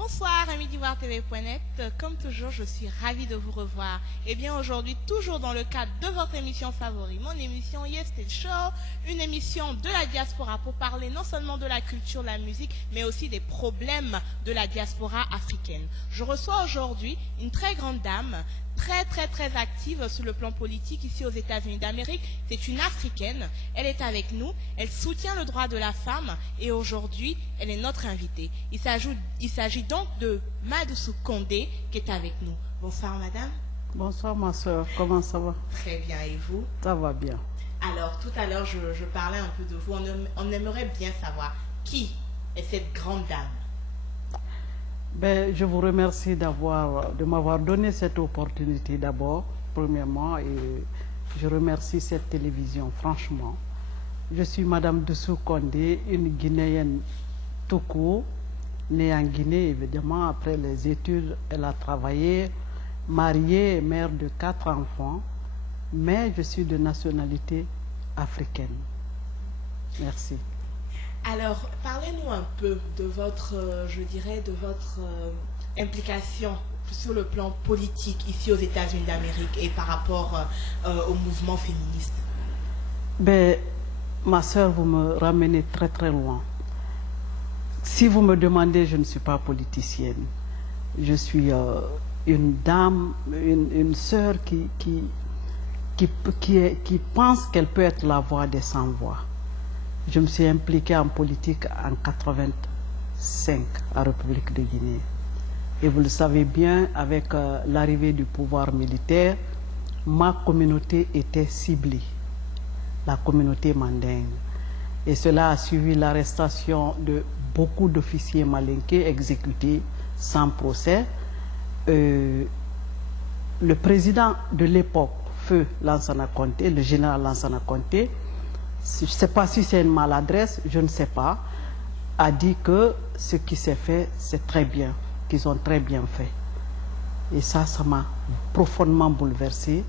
Bonsoir amis d'Ivoire-TV.net, comme toujours je suis ravie de vous revoir. Et bien aujourd'hui, toujours dans le cadre de votre émission favorite, mon émission Yes Stage Show, une émission de la diaspora pour parler non seulement de la culture, la musique, mais aussi des problèmes de la diaspora africaine. Je reçois aujourd'hui une très grande dame, très active sur le plan politique ici aux États-Unis d'Amérique. C'est une Africaine, elle est avec nous, elle soutient le droit de la femme et aujourd'hui, elle est notre invitée. Il s'agit donc de Madoussou Condé qui est avec nous. Bonsoir madame. Bonsoir ma soeur, comment ça va? Très bien, et vous? Ça va bien. Alors tout à l'heure, je parlais un peu de vous, on aimerait bien savoir qui est cette grande dame. Je vous remercie de m'avoir donné cette opportunité d'abord, premièrement, et je remercie cette télévision, franchement. Je suis Madame Doussou Condé, une Guinéenne tout court, née en Guinée, évidemment. Après les études, elle a travaillé, mariée et mère de 4 enfants, mais je suis de nationalité africaine. Merci. Alors, parlez-nous un peu de votre, implication sur le plan politique ici aux États-Unis d'Amérique et par rapport au mouvement féministe. Ma soeur, vous me ramenez très loin. Si vous me demandez, je ne suis pas politicienne. Je suis une dame, une sœur qui pense qu'elle peut être la voix des sans-voix. Je me suis impliquée en politique en 1985 en République de Guinée. Et vous le savez bien, avec l'arrivée du pouvoir militaire, ma communauté était ciblée, la communauté mandingue. Et cela a suivi l'arrestation de beaucoup d'officiers malinqués exécutés sans procès. Le président de l'époque, Feu Lansana Conté, le général Lansana Conté, je ne sais pas si c'est une maladresse, je ne sais pas, a dit que ce qui s'est fait, c'est très bien, qu'ils ont très bien fait. Et ça m'a profondément bouleversée.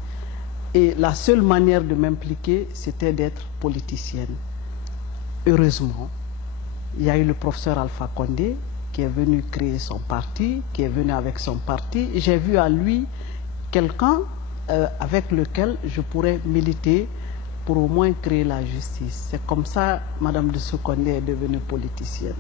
Et la seule manière de m'impliquer, c'était d'être politicienne. Heureusement, il y a eu le professeur Alpha Condé qui est venu créer son parti, qui est venu avec son parti. J'ai vu à lui quelqu'un avec lequel je pourrais militer pour au moins créer la justice. C'est comme ça Madame Doussou Condé est devenue politicienne.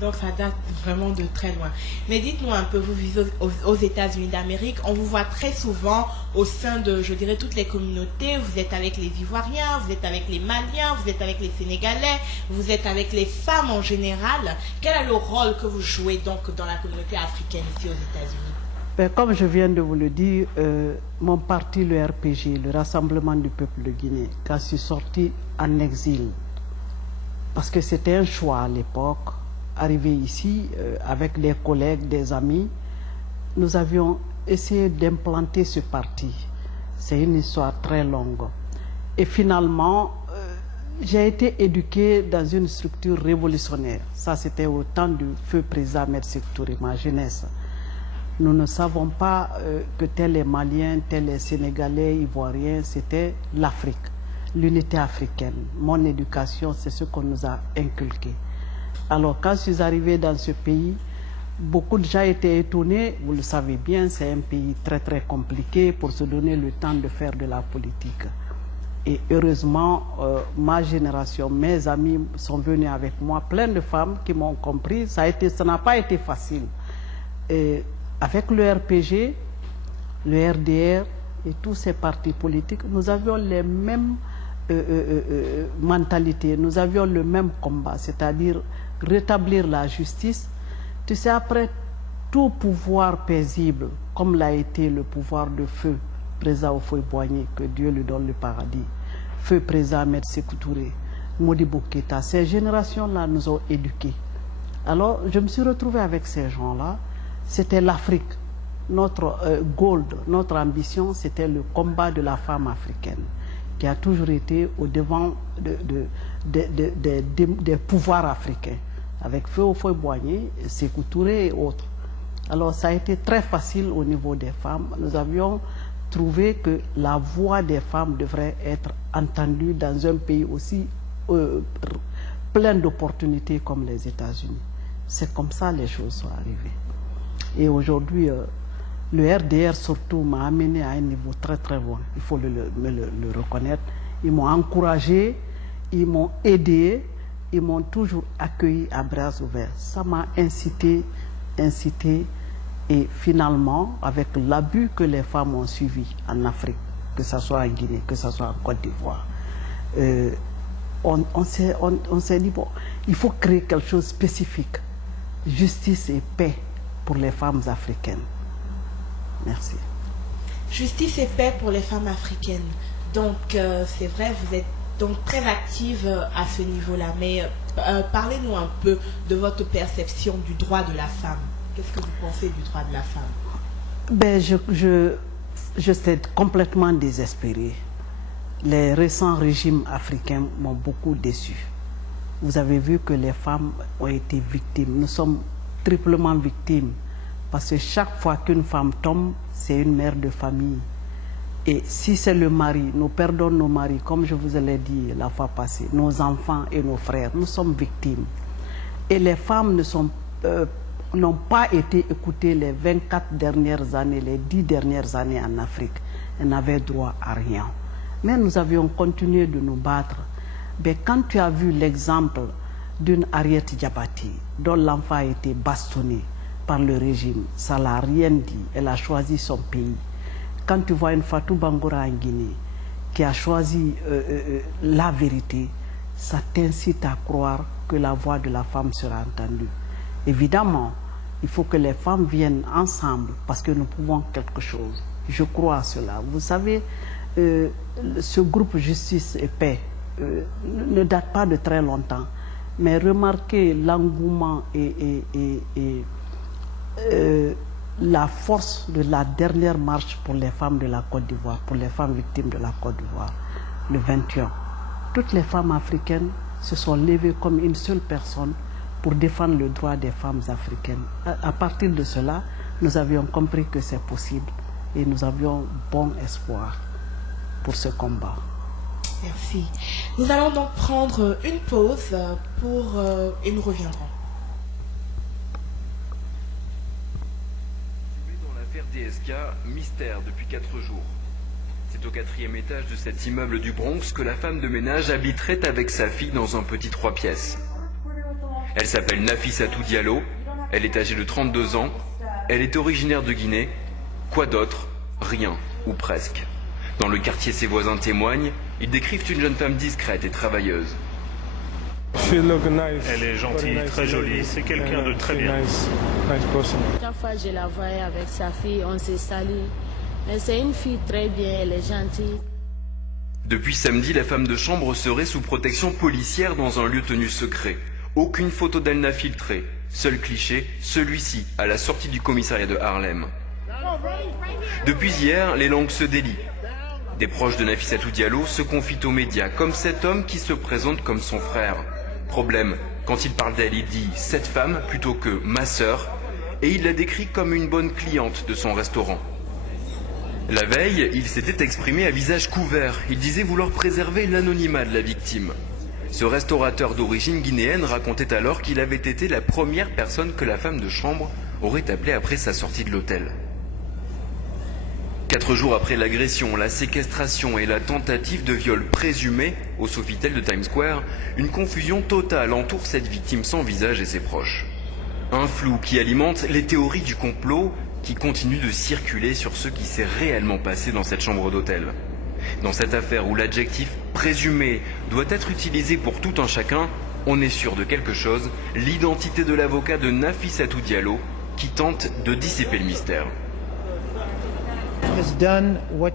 Donc ça date vraiment de très loin. Mais dites-nous un peu, vous vivez aux États-Unis d'Amérique, on vous voit très souvent au sein de, je dirais, toutes les communautés. Vous êtes avec les Ivoiriens, vous êtes avec les Maliens, vous êtes avec les Sénégalais, vous êtes avec les femmes en général. Quel est le rôle que vous jouez donc dans la communauté africaine ici aux États-Unis? Comme je viens de vous le dire, mon parti, le RPG, le Rassemblement du Peuple de Guinée, quand je suis sorti en exil, parce que c'était un choix à l'époque, arrivé ici avec des collègues, des amis, nous avions essayé d'implanter ce parti. C'est une histoire très longue. Et finalement, j'ai été éduquée dans une structure révolutionnaire. Ça, c'était au temps du feu président Ahmed Sékou Touré, ma jeunesse. Nous ne savons pas que tel est malien, tel est sénégalais, ivoirien, c'était l'Afrique, l'unité africaine. Mon éducation, c'est ce qu'on nous a inculqué. Alors, quand je suis arrivée dans ce pays, beaucoup de gens étaient étonnés. Vous le savez bien, c'est un pays très compliqué pour se donner le temps de faire de la politique. Et heureusement, ma génération, mes amis sont venus avec moi, plein de femmes qui m'ont compris. Ça n'a pas été facile. Et avec le RPG, le RDR et tous ces partis politiques, nous avions les mêmes mentalités, nous avions le même combat, c'est-à-dire rétablir la justice. Tu sais, après tout pouvoir paisible, comme l'a été le pouvoir de Feu président Houphouët-Boigny, que Dieu lui donne le paradis, Feu président Ahmed Sékou Touré, Modibo Keïta, ces générations-là nous ont éduqués. Alors, je me suis retrouvée avec ces gens-là. C'était l'Afrique. Notre goal, notre ambition, c'était le combat de la femme africaine, qui a toujours été au devant des pouvoirs africains, avec Feu Houphouët-Boigny, Sékou Touré et autres. Alors ça a été très facile au niveau des femmes. Nous avions trouvé que la voix des femmes devrait être entendue dans un pays aussi plein d'opportunités comme les États-Unis. C'est comme ça que les choses sont arrivées. Et aujourd'hui, le RDR surtout m'a amené à un niveau très très loin. Il faut le reconnaître. Ils m'ont encouragé, ils m'ont aidé, ils m'ont toujours accueilli à bras ouverts. Ça m'a incité. Et finalement, avec l'abus que les femmes ont suivi en Afrique, que ce soit en Guinée, que ce soit en Côte d'Ivoire, on s'est dit, bon, il faut créer quelque chose de spécifique. Justice et paix pour les femmes africaines. Merci. Justice et paix pour les femmes africaines. Donc, c'est vrai, vous êtes donc très active à ce niveau-là. Mais parlez-nous un peu de votre perception du droit de la femme. Qu'est-ce que vous pensez du droit de la femme? Ben, je suis complètement désespérée. Les récents régimes africains m'ont beaucoup déçu. Vous avez vu que les femmes ont été victimes. Nous sommes triplement victimes. Parce que chaque fois qu'une femme tombe, c'est une mère de famille. Et si c'est le mari, nous perdons nos maris, comme je vous l'ai dit la fois passée, nos enfants et nos frères, nous sommes victimes. Et les femmes n'ont pas été écoutées les 24 dernières années, les 10 dernières années en Afrique. Elles n'avaient droit à rien. Mais nous avions continué de nous battre. Mais quand tu as vu l'exemple d'une Harriet Diabati, dont l'enfant a été bastonné par le régime, ça ne l'a rien dit, elle a choisi son pays. Quand tu vois une Fatou Bangoura en Guinée, qui a choisi la vérité, ça t'incite à croire que la voix de la femme sera entendue. Évidemment, il faut que les femmes viennent ensemble parce que nous pouvons quelque chose. Je crois à cela. Vous savez, ce groupe Justice et Paix ne date pas de très longtemps, mais remarquez l'engouement et la force de la dernière marche pour les femmes de la Côte d'Ivoire, pour les femmes victimes de la Côte d'Ivoire, le 21. Toutes les femmes africaines se sont levées comme une seule personne pour défendre le droit des femmes africaines. À partir de cela, nous avions compris que c'est possible et nous avions bon espoir pour ce combat. Merci. Nous allons donc prendre une pause et nous reviendrons. Dans l'affaire DSK, mystère depuis 4 jours. C'est au 4e étage de cet immeuble du Bronx que la femme de ménage habiterait avec sa fille dans un petit 3 pièces. Elle s'appelle Nafissatou Diallo, elle est âgée de 32 ans, elle est originaire de Guinée. Quoi d'autre? Rien, ou presque. Dans le quartier, ses voisins témoignent, ils décrivent une jeune femme discrète et travailleuse. Elle est gentille, très jolie, c'est quelqu'un de très bien. Chaque fois que je la voyais avec sa fille, on se salue. Mais c'est une fille très bien, elle est gentille. Depuis samedi, la femme de chambre serait sous protection policière dans un lieu tenu secret. Aucune photo d'elle n'a filtré. Seul cliché, celui-ci, à la sortie du commissariat de Harlem. Depuis hier, les langues se délient. Des proches de Nafissatou Diallo se confient aux médias, comme cet homme qui se présente comme son frère. Problème, quand il parle d'elle, il dit « cette femme » plutôt que « ma sœur », et il la décrit comme une bonne cliente de son restaurant. La veille, il s'était exprimé à visage couvert. Il disait vouloir préserver l'anonymat de la victime. Ce restaurateur d'origine guinéenne racontait alors qu'il avait été la première personne que la femme de chambre aurait appelée après sa sortie de l'hôtel. 4 jours après l'agression, la séquestration et la tentative de viol présumé au Sofitel de Times Square, une confusion totale entoure cette victime sans visage et ses proches. Un flou qui alimente les théories du complot qui continuent de circuler sur ce qui s'est réellement passé dans cette chambre d'hôtel. Dans cette affaire où l'adjectif « présumé » doit être utilisé pour tout un chacun, on est sûr de quelque chose, l'identité de l'avocat de Nafissatou Diallo qui tente de dissiper le mystère.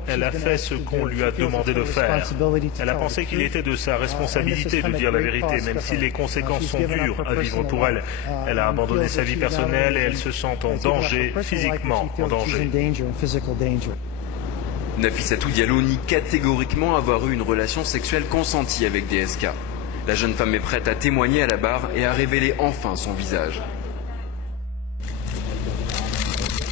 Elle a fait ce qu'on lui a demandé de faire. Elle a pensé qu'il était de sa responsabilité de dire la vérité, même si les conséquences sont dures à vivre pour elle. Elle a abandonné sa vie personnelle et elle se sent en danger, physiquement en danger. Nafissatou Diallo nie catégoriquement avoir eu une relation sexuelle consentie avec DSK. La jeune femme est prête à témoigner à la barre et à révéler enfin son visage.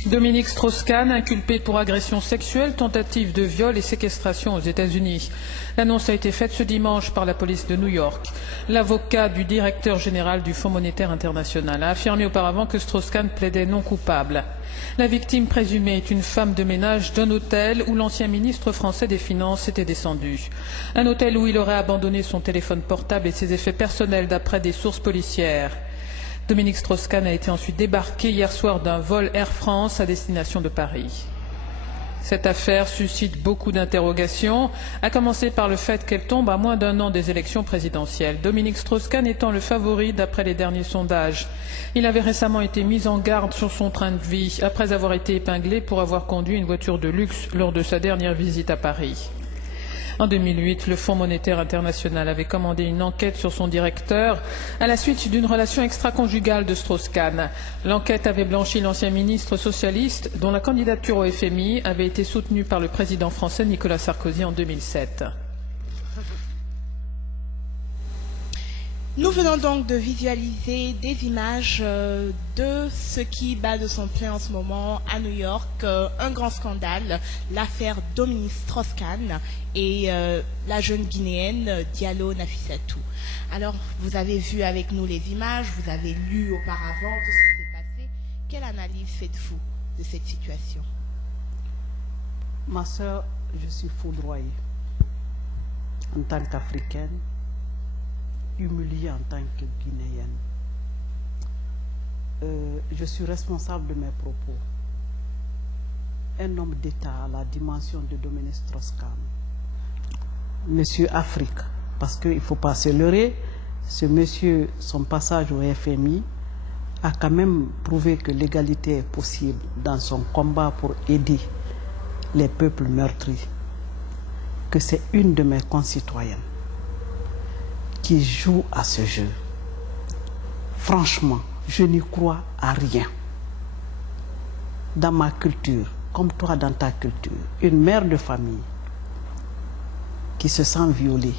Dominique Strauss-Kahn, inculpé pour agression sexuelle, tentative de viol et séquestration aux États-Unis. L'annonce a été faite ce dimanche par la police de New York. L'avocat du directeur général du Fonds monétaire international a affirmé auparavant que Strauss-Kahn plaidait non coupable. La victime présumée est une femme de ménage d'un hôtel où l'ancien ministre français des Finances était descendu. Un hôtel où il aurait abandonné son téléphone portable et ses effets personnels d'après des sources policières. Dominique Strauss-Kahn a été ensuite débarqué hier soir d'un vol Air France à destination de Paris. Cette affaire suscite beaucoup d'interrogations, à commencer par le fait qu'elle tombe à moins d'un an des élections présidentielles, Dominique Strauss-Kahn étant le favori d'après les derniers sondages. Il avait récemment été mis en garde sur son train de vie, après avoir été épinglé pour avoir conduit une voiture de luxe lors de sa dernière visite à Paris. En 2008, le Fonds monétaire international avait commandé une enquête sur son directeur à la suite d'une relation extra-conjugale de Strauss-Kahn. L'enquête avait blanchi l'ancien ministre socialiste dont la candidature au FMI avait été soutenue par le président français Nicolas Sarkozy en 2007. Nous venons donc de visualiser des images de ce qui bat de son plein en ce moment à New York, un grand scandale, l'affaire Dominique Strauss-Kahn et la jeune Guinéenne Diallo Nafissatou. Alors, vous avez vu avec nous les images, vous avez lu auparavant tout ce qui s'est passé. Quelle analyse faites-vous de cette situation? Ma sœur, je suis foudroyée en tant qu'Africaine, humiliée en tant que Guinéenne. Je suis responsable de mes propos. Un homme d'État à la dimension de Dominique Strauss-Kahn, Monsieur Afrique, parce qu'il ne faut pas se leurrer, ce monsieur, son passage au FMI, a quand même prouvé que l'égalité est possible dans son combat pour aider les peuples meurtris, que c'est une de mes concitoyennes qui joue à ce jeu. Franchement, je n'y crois à rien. Dans ma culture, comme toi dans ta culture, une mère de famille qui se sent violée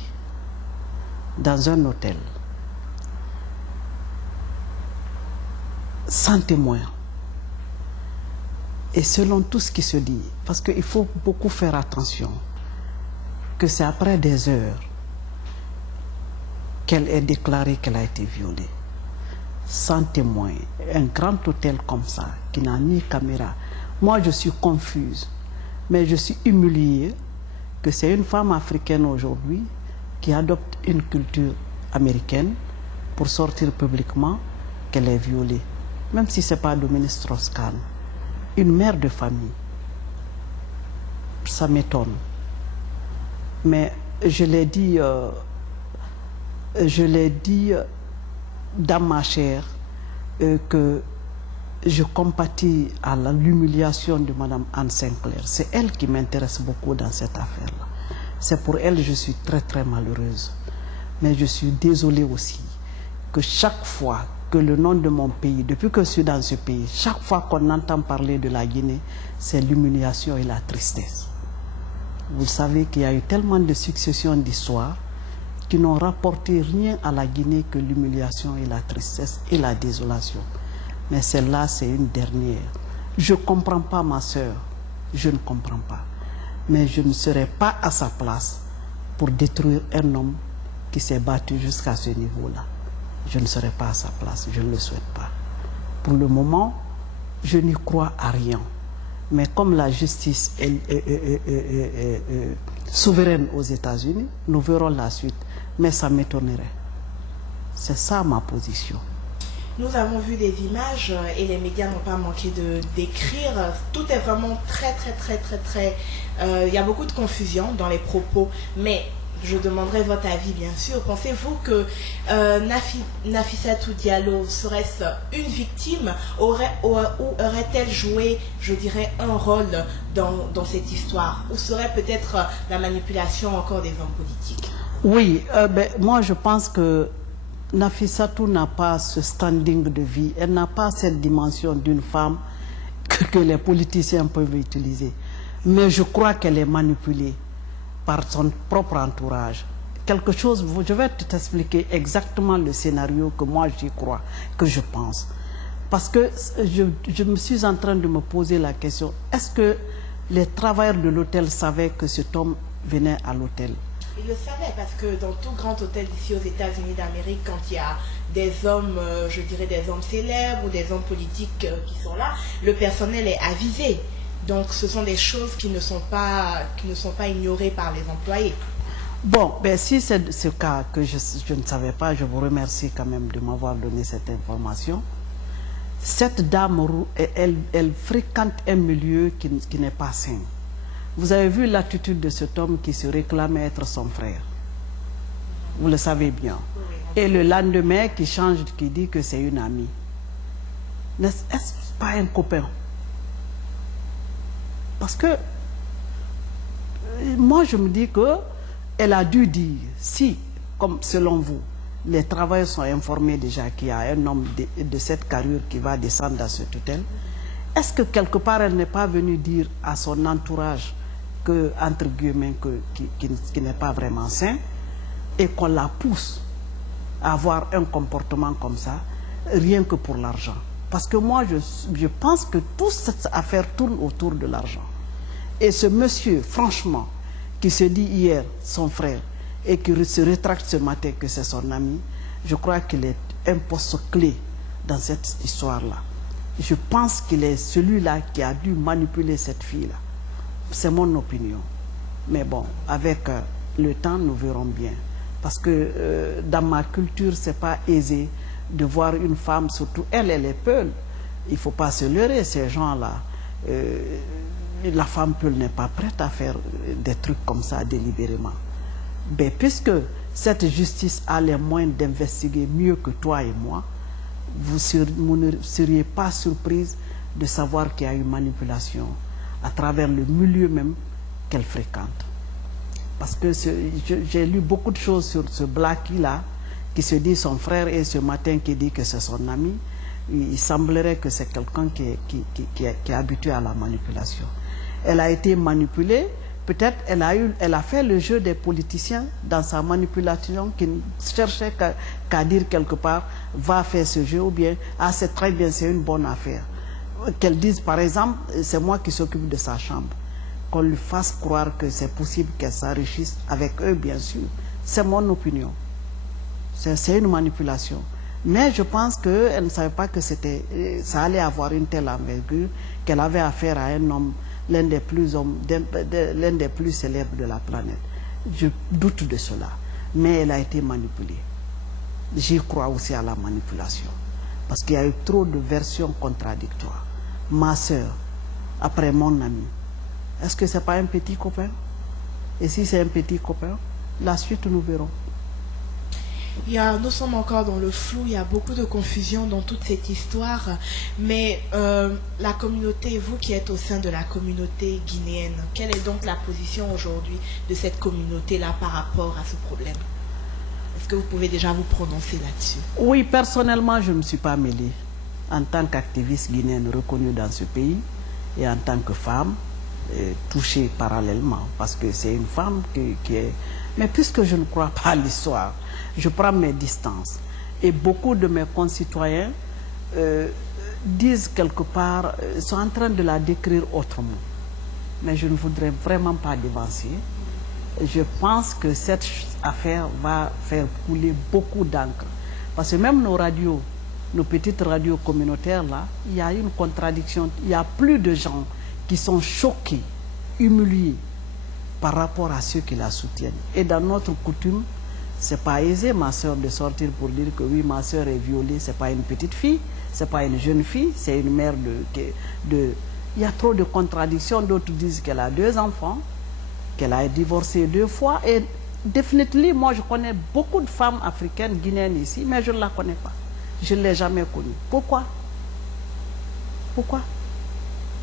dans un hôtel, sans témoin, et selon tout ce qui se dit, parce qu'il faut beaucoup faire attention, que c'est après des heures qu'elle ait déclaré qu'elle a été violée. Sans témoin, un grand hôtel comme ça, qui n'a ni caméra. Moi, je suis confuse, mais je suis humiliée que c'est une femme africaine aujourd'hui qui adopte une culture américaine pour sortir publiquement qu'elle est violée. Même si ce n'est pas Dominique Strauss-Kahn, une mère de famille, ça m'étonne. Mais je l'ai dit dans ma chair que je compatis à l'humiliation de Mme Anne Sinclair. C'est elle qui m'intéresse beaucoup dans cette affaire-là. C'est pour elle que je suis très très malheureuse. Mais je suis désolée aussi que chaque fois que le nom de mon pays, depuis que je suis dans ce pays, chaque fois qu'on entend parler de la Guinée, c'est l'humiliation et la tristesse. Vous savez qu'il y a eu tellement de successions d'histoires qui n'ont rapporté rien à la Guinée que l'humiliation et la tristesse et la désolation. Mais celle-là, c'est une dernière. Je ne comprends pas, ma sœur, je ne comprends pas. Mais je ne serai pas à sa place pour détruire un homme qui s'est battu jusqu'à ce niveau-là. Je ne serai pas à sa place, je ne le souhaite pas. Pour le moment, je n'y crois à rien. Mais comme la justice est souveraine aux États-Unis, nous verrons la suite. Mais ça m'étonnerait. C'est ça ma position. Nous avons vu des images et les médias n'ont pas manqué de décrire. Tout est vraiment très. Il y a beaucoup de confusion dans les propos, mais je demanderai votre avis bien sûr. Pensez-vous que Nafissatou Diallo serait-ce une victime ou aurait-elle joué, je dirais, un rôle dans cette histoire? Ou serait peut-être la manipulation encore des hommes politiques? Oui, moi je pense que Nafissatou n'a pas ce standing de vie, elle n'a pas cette dimension d'une femme que les politiciens peuvent utiliser. Mais je crois qu'elle est manipulée par son propre entourage. Quelque chose, je vais t'expliquer exactement le scénario que moi j'y crois, que je pense. Parce que je me suis en train de me poser la question, est-ce que les travailleurs de l'hôtel savaient que cet homme venait à l'hôtel? Ils le savaient parce que dans tout grand hôtel ici aux États-Unis d'Amérique, quand il y a des hommes, je dirais des hommes célèbres ou des hommes politiques qui sont là, le personnel est avisé. Donc ce sont des choses qui ne sont pas ignorées par les employés. Bon, ben, si c'est ce cas que je ne savais pas, je vous remercie quand même de m'avoir donné cette information. Cette dame, elle fréquente un milieu qui n'est pas sain. Vous avez vu l'attitude de cet homme qui se réclamait être son frère. Vous le savez bien. Et le lendemain, qui change, qui dit que c'est une amie. Est-ce pas un copain? Parce que moi, je me dis qu'elle a dû dire, si, comme selon vous, les travailleurs sont informés déjà qu'il y a un homme de cette carrure qui va descendre dans cet hôtel, est-ce que quelque part elle n'est pas venue dire à son entourage que, entre guillemets, qui n'est pas vraiment sain, et qu'on la pousse à avoir un comportement comme ça, rien que pour l'argent? Parce que moi, je pense que toute cette affaire tourne autour de l'argent. Et ce monsieur, franchement, qui se dit hier son frère, et qui se rétracte ce matin que c'est son ami, je crois qu'il est un poste clé dans cette histoire-là. Je pense qu'il est celui-là qui a dû manipuler cette fille-là. C'est mon opinion. Mais bon, avec le temps, nous verrons bien. Parce que dans ma culture, ce n'est pas aisé de voir une femme, surtout elle est peule. Il ne faut pas se leurrer, ces gens-là. La femme peule n'est pas prête à faire des trucs comme ça délibérément. Mais puisque cette justice a les moyens d'investiguer mieux que toi et moi, vous ne seriez pas surprise de savoir qu'il y a eu manipulation à travers le milieu même qu'elle fréquente. Parce que j'ai lu beaucoup de choses sur ce Blackie-là, qui se dit son frère, et ce matin qui dit que c'est son ami. Il semblerait que c'est quelqu'un qui est habitué à la manipulation. Elle a été manipulée. Peut-être elle a fait le jeu des politiciens dans sa manipulation, qui ne cherchait qu'à dire quelque part, va faire ce jeu, ou bien, ah c'est très bien, c'est une bonne affaire. Qu'elle dise par exemple, c'est moi qui s'occupe de sa chambre. Qu'on lui fasse croire que c'est possible qu'elle s'enrichisse avec eux, bien sûr. C'est mon opinion. C'est une manipulation. Mais je pense qu'elle ne savait pas que ça allait avoir une telle envergure, qu'elle avait affaire à un homme, l'un des plus célèbres de la planète. Je doute de cela. Mais elle a été manipulée. J'y crois aussi à la manipulation. Parce qu'il y a eu trop de versions contradictoires. Ma soeur, après mon ami, est-ce que ce n'est pas un petit copain? Et si c'est un petit copain, la suite nous verrons. Nous sommes encore dans le flou, il y a beaucoup de confusion dans toute cette histoire, mais la communauté, vous qui êtes au sein de la communauté guinéenne, quelle est donc la position aujourd'hui de cette communauté-là par rapport à ce problème? Est-ce que vous pouvez déjà vous prononcer là-dessus? Oui, personnellement, je ne me suis pas mêlée en tant qu'activiste guinéenne reconnue dans ce pays et en tant que femme touchée parallèlement, parce que c'est une femme qui est... Mais puisque je ne crois pas à l'histoire, je prends mes distances. Et beaucoup de mes concitoyens disent quelque part, sont en train de la décrire autrement. Mais je ne voudrais vraiment pas dévancer. Je pense que cette affaire va faire couler beaucoup d'encre. Parce que même nos radios, nos petites radios communautaires, là, il y a une contradiction. Il y a plus de gens qui sont choqués, humiliés par rapport à ceux qui la soutiennent. Et dans notre coutume, c'est pas aisé, ma soeur, de sortir pour dire que oui, ma soeur est violée. C'est pas une petite fille, c'est pas une jeune fille, c'est une mère de... Il y a trop de contradictions. D'autres disent qu'elle a 2 enfants, qu'elle a divorcé 2 fois. Et définitivement, moi, je connais beaucoup de femmes africaines, guinéennes ici, mais je ne la connais pas. Je ne l'ai jamais connue. Pourquoi? Pourquoi?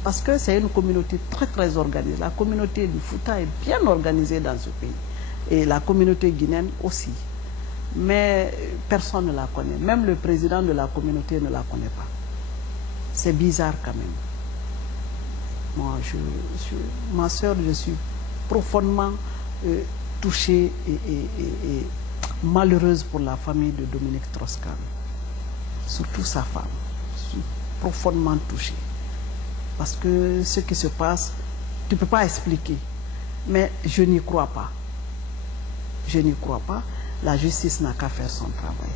Parce que c'est une communauté très, très organisée. La communauté du Fouta est bien organisée dans ce pays. Et la communauté guinéenne aussi. Mais personne ne la connaît. Même le président de la communauté ne la connaît pas. C'est bizarre quand même. Moi, ma soeur, je suis profondément touchée et malheureuse pour la famille de Dominique Strauss-Kahn. Surtout sa femme. Je suis profondément touchée. Parce que ce qui se passe, tu ne peux pas expliquer. Mais je n'y crois pas. Je n'y crois pas. La justice n'a qu'à faire son travail.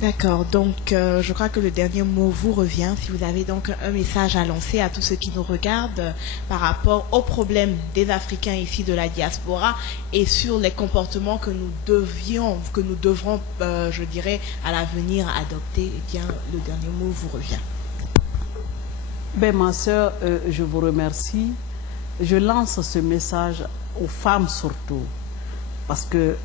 D'accord, donc je crois que le dernier mot vous revient. Si vous avez donc un message à lancer à tous ceux qui nous regardent par rapport aux problèmes des Africains ici de la diaspora et sur les comportements que nous devrons, je dirais, à l'avenir adopter, eh bien, le dernier mot vous revient. Ben, ma sœur, je vous remercie. Je lance ce message aux femmes surtout. Parce que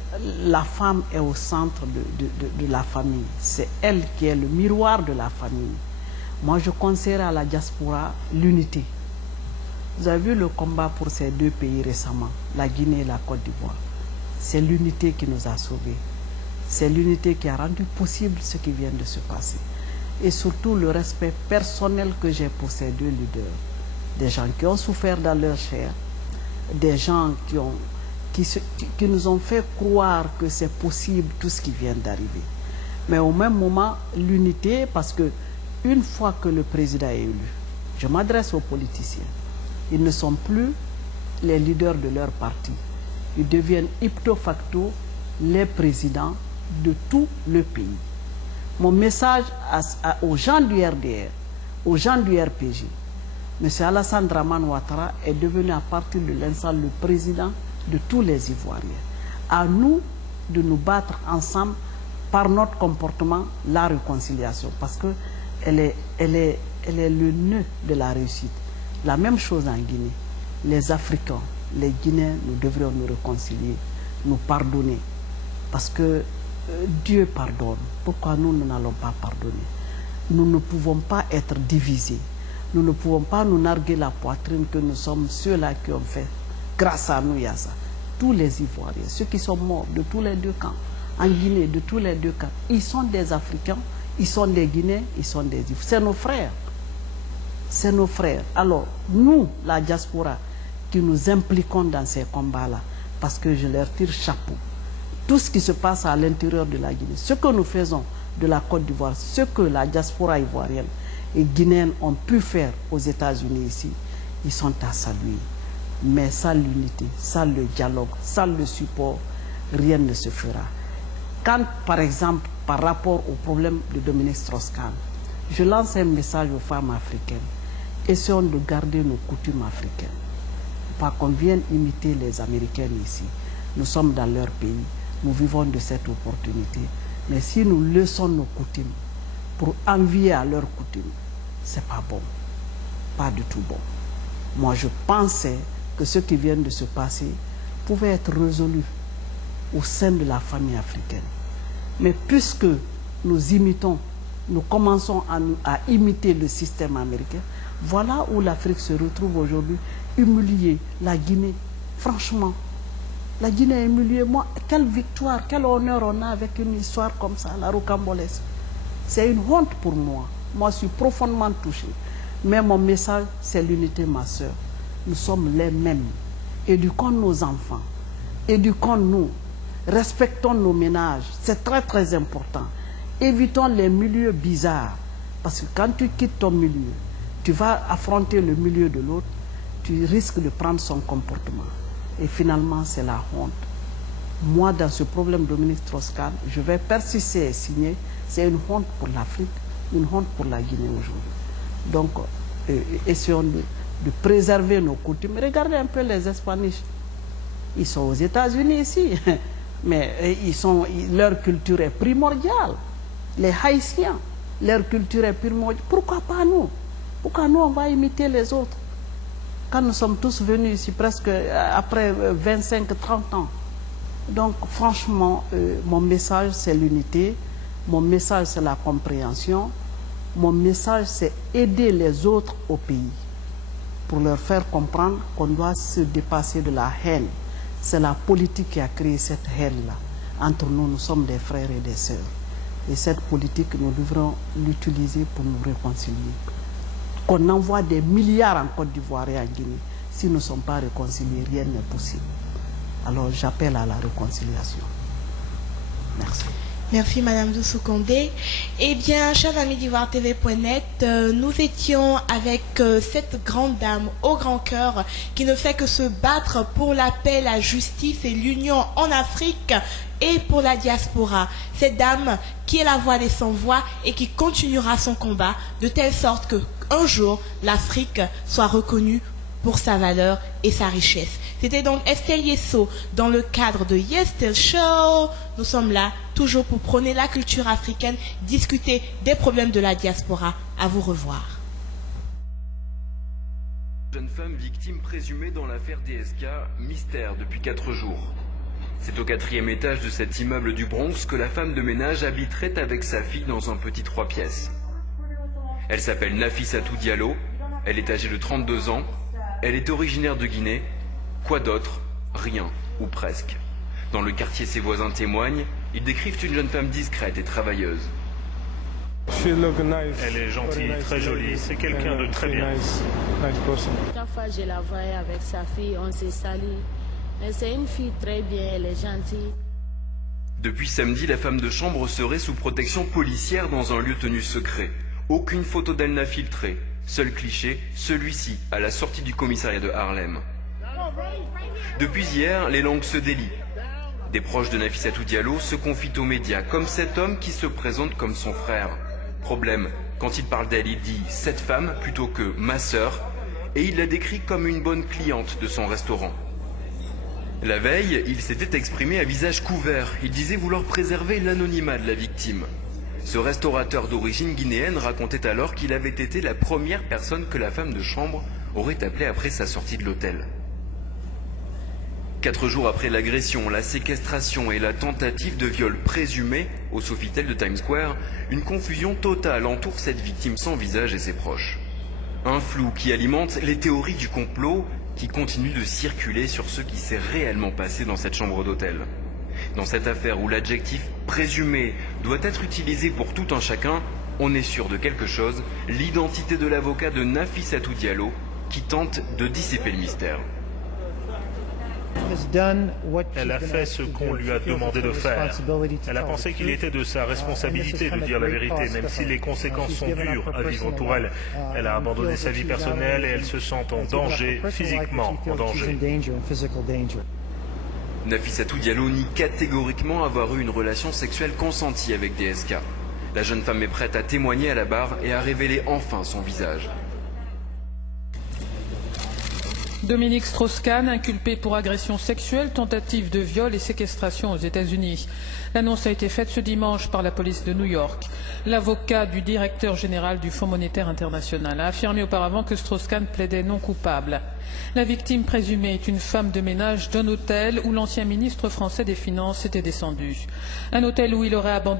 la femme est au centre de la famille. C'est elle qui est le miroir de la famille. Moi, je conseille à la diaspora l'unité. Vous avez vu le combat pour ces deux pays récemment, la Guinée et la Côte d'Ivoire. C'est l'unité qui nous a sauvés. C'est l'unité qui a rendu possible ce qui vient de se passer. Et surtout le respect personnel que j'ai pour ces deux leaders. Des gens qui ont souffert dans leur chair, des gens qui nous ont fait croire que c'est possible tout ce qui vient d'arriver. Mais au même moment, l'unité, parce que une fois que le président est élu, je m'adresse aux politiciens, ils ne sont plus les leaders de leur parti. Ils deviennent ipso facto les présidents de tout le pays. Mon message aux gens du RDR, aux gens du RPG, M. Alassane Dramane Ouattara est devenu à partir de l'instant le président de tous les Ivoiriens. À nous de nous battre ensemble par notre comportement, la réconciliation, parce que elle est le nœud de la réussite. La même chose en Guinée. Les Africains, les Guinéens, nous devrions nous réconcilier, nous pardonner, parce que Dieu pardonne. Pourquoi nous n'allons pas pardonner? Nous ne pouvons pas être divisés. Nous ne pouvons pas nous narguer la poitrine que nous sommes ceux-là qui ont fait. Grâce à nous, il y a ça. Tous les Ivoiriens, ceux qui sont morts de tous les deux camps, en Guinée, de tous les deux camps, ils sont des Africains, ils sont des Guinéens, ils sont des Ivoiriens. C'est nos frères. C'est nos frères. Alors, nous, la diaspora, qui nous impliquons dans ces combats-là, parce que je leur tire chapeau. Tout ce qui se passe à l'intérieur de la Guinée, ce que nous faisons de la Côte d'Ivoire, ce que la diaspora ivoirienne et guinéenne ont pu faire aux États-Unis ici, ils sont à saluer. Mais sans l'unité, sans le dialogue, sans le support, rien ne se fera. Quand, par exemple, par rapport au problème de Dominique Strauss-Kahn, je lance un message aux femmes africaines. Essayons de garder nos coutumes africaines. Pas qu'on vienne imiter les Américains ici. Nous sommes dans leur pays, nous vivons de cette opportunité. Mais si nous laissons nos coutumes pour envier à leurs coutumes, c'est pas bon. Pas du tout bon. Moi, je pensais que ce qui vient de se passer pouvait être résolu au sein de la famille africaine. Mais puisque nous imitons, nous commençons à imiter le système américain, voilà où l'Afrique se retrouve aujourd'hui humiliée. La Guinée, franchement, la Guinée est humiliée. Moi, quelle victoire, quel honneur on a avec une histoire comme ça, la rocambolesque. C'est une honte pour moi. Moi, je suis profondément touchée. Mais mon message, c'est l'unité, ma soeur. Nous sommes les mêmes. Éduquons nos enfants. Éduquons-nous. Respectons nos ménages. C'est très, très important. Évitons les milieux bizarres. Parce que quand tu quittes ton milieu, tu vas affronter le milieu de l'autre, tu risques de prendre son comportement. Et finalement, c'est la honte. Moi, dans ce problème Dominique Strauss-Kahn, je vais persister et signer. C'est une honte pour l'Afrique, une honte pour la Guinée aujourd'hui. Donc, essayons de préserver nos coutumes. Regardez un peu les Espagnols. Ils sont aux États-Unis ici, mais leur culture est primordiale. Les Haïtiens, leur culture est primordiale. Pourquoi pas nous? Pourquoi nous, on va imiter les autres? Quand nous sommes tous venus ici, presque après 25-30 ans. Donc, franchement, mon message, c'est l'unité. Mon message, c'est la compréhension. Mon message, c'est aider les autres au pays pour leur faire comprendre qu'on doit se dépasser de la haine. C'est la politique qui a créé cette haine-là. Entre nous, nous sommes des frères et des sœurs. Et cette politique, nous devrons l'utiliser pour nous réconcilier. Qu'on envoie des milliards en Côte d'Ivoire et en Guinée. Si nous ne sommes pas réconciliés, rien n'est possible. Alors j'appelle à la réconciliation. Merci. Merci Madame Doussou Condé. Eh bien, chers amis d'IvoireTV.net, nous étions avec cette grande dame au grand cœur qui ne fait que se battre pour la paix, la justice et l'union en Afrique et pour la diaspora. Cette dame qui est la voix des sans-voix et qui continuera son combat de telle sorte qu'un jour l'Afrique soit reconnue pour sa valeur et sa richesse. C'était donc Estelle Yesso dans le cadre de Yestel Show. Nous sommes là toujours pour prôner la culture africaine, discuter des problèmes de la diaspora. À vous revoir. Jeune femme victime présumée dans l'affaire DSK, mystère depuis 4 jours. C'est au 4e étage de cet immeuble du Bronx que la femme de ménage habiterait avec sa fille dans un petit 3 pièces. Elle s'appelle Nafissatou Diallo, elle est âgée de 32 ans, elle est originaire de Guinée. Quoi d'autre? Rien, ou presque. Dans le quartier, ses voisins témoignent, ils décrivent une jeune femme discrète et travailleuse. Elle est gentille, très jolie, c'est quelqu'un de très bien. Chaque fois je la voyais avec sa fille, on s'est sali. Mais c'est une fille très bien, elle est gentille. Depuis samedi, la femme de chambre serait sous protection policière dans un lieu tenu secret. Aucune photo d'elle n'a filtré. Seul cliché, celui-ci, à la sortie du commissariat de Harlem. Depuis hier, les langues se délient. Des proches de Nafissatou Diallo se confient aux médias, comme cet homme qui se présente comme son frère. Problème, quand il parle d'elle, il dit « cette femme » plutôt que « ma sœur », et il la décrit comme une bonne cliente de son restaurant. La veille, il s'était exprimé à visage couvert. Il disait vouloir préserver l'anonymat de la victime. Ce restaurateur d'origine guinéenne racontait alors qu'il avait été la première personne que la femme de chambre aurait appelée après sa sortie de l'hôtel. 4 jours après l'agression, la séquestration et la tentative de viol présumée au Sofitel de Times Square, une confusion totale entoure cette victime sans visage et ses proches. Un flou qui alimente les théories du complot qui continuent de circuler sur ce qui s'est réellement passé dans cette chambre d'hôtel. Dans cette affaire où l'adjectif « présumé » doit être utilisé pour tout un chacun, on est sûr de quelque chose, l'identité de l'avocat de Nafissatou Diallo qui tente de dissiper le mystère. Elle a fait ce qu'on lui a demandé de faire. Elle a pensé qu'il était de sa responsabilité de dire la vérité, même si les conséquences sont dures à vivre pour elle. Elle a abandonné sa vie personnelle et elle se sent en danger, physiquement en danger. Nafissatou Diallo nie catégoriquement avoir eu une relation sexuelle consentie avec DSK. La jeune femme est prête à témoigner à la barre et à révéler enfin son visage. Dominique Strauss-Kahn, inculpé pour agression sexuelle, tentative de viol et séquestration aux États-Unis. L'annonce a été faite ce dimanche par la police de New York. L'avocat du directeur général du Fonds monétaire international a affirmé auparavant que Strauss-Kahn plaidait non coupable. La victime présumée est une femme de ménage d'un hôtel où l'ancien ministre français des Finances était descendu. Un hôtel où il aurait abandonné